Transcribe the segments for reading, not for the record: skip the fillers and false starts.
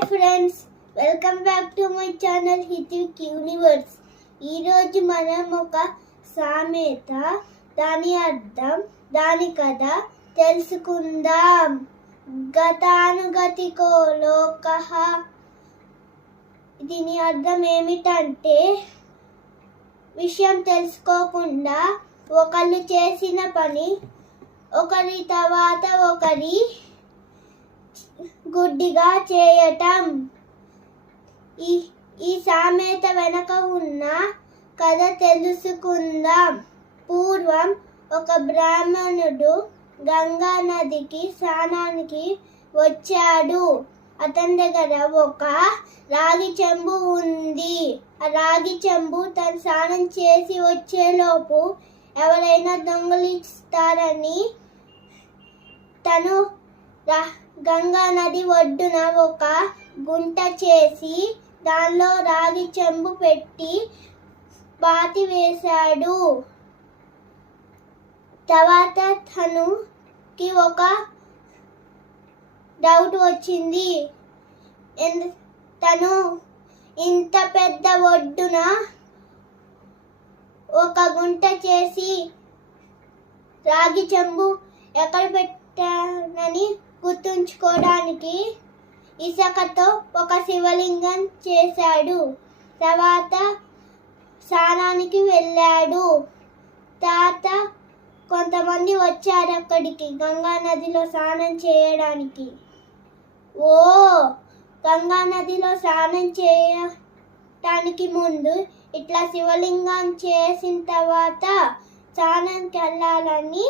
Hi friends, welcome back to my channel Hitvik universe. ఈరోజు మనం ఒక సామెత, దాని అర్థం, దాని కథ తెలుసుకుందాం. గతానుగతికో లోకః. దీని అర్థం ఏమిటంటే, విషయం తెలుసుకోకుండా ఒకళ్ళు చేసిన పని ఒకరి తర్వాత ఒకరి గుడ్డిగా చేయటం. ఈ సామెత వెనక ఉన్న కథ తెలుసుకుందాం. పూర్వం ఒక బ్రాహ్మణుడు గంగా నదికి స్నానానికి వచ్చాడు. అతని దగ్గర ఒక రాగి చెంబు ఉంది. ఆ రాగి చెంబు తను స్నానం చేసి వచ్చేలోపు ఎవరైనా దొంగలిస్తారని తను గంగా నది ఒడ్డున ఒక గుంట చేసి దానిలో రాగి చెంబు పెట్టి పాతి వేశాడు. తర్వాత తనకి ఒక డౌట్ వచ్చింది. తను ఇంత పెద్ద ఒడ్డున ఒక గుంట చేసి రాగి చెంబు ఎక్కడ పెట్టానని గుర్తుంచుకోవడానికి ఇసుకతో ఒక శివలింగం చేశాడు. తర్వాత స్నానానికి వెళ్ళాడు. తర్వాత కొంతమంది వచ్చారు అక్కడికి గంగా నదిలో స్నానం చేయడానికి. గంగా నదిలో స్నానం చేయడానికి ముందు ఇట్లా శివలింగం చేసిన తర్వాత స్నానానికి వెళ్ళాలని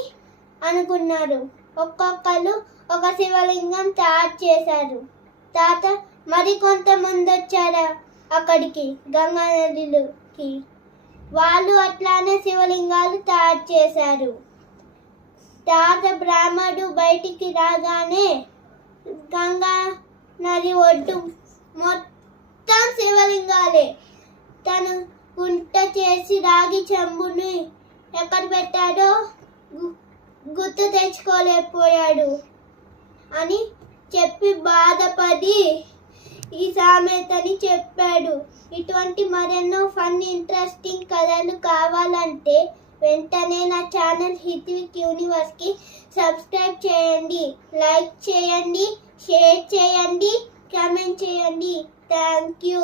అనుకున్నారు. ఒక్కొక్కరు ఒక శివలింగం తయారు చేశారు. తర్వాత మరి కొంతమంది వచ్చారు అక్కడికి గంగా నదిలోకి. వాళ్ళు అట్లానే శివలింగాలు తయారు చేశారు. తర్వాత బ్రాహ్మణుడు బయటికి రాగానే గంగా నది ఒడ్డు మొత్తం శివలింగాలే. తను గుంట చేసి రాగి చెంబుని ఎక్కడ పెట్టాడో గుర్తు తెచ్చుకోలేకపోయాడు అని చెప్పి బాధపడి ఈ సామెతని చెప్పాడు. ఇటువంటి మరెన్నో ఫన్ ఇంట్రెస్టింగ్ కథలు కావాలంటే వెంటనే నా ఛానల్ హిత్విక్ యూనివర్స్కి సబ్స్క్రైబ్ చేయండి, లైక్ చేయండి, షేర్ చేయండి, కామెంట్ చేయండి. Thank you.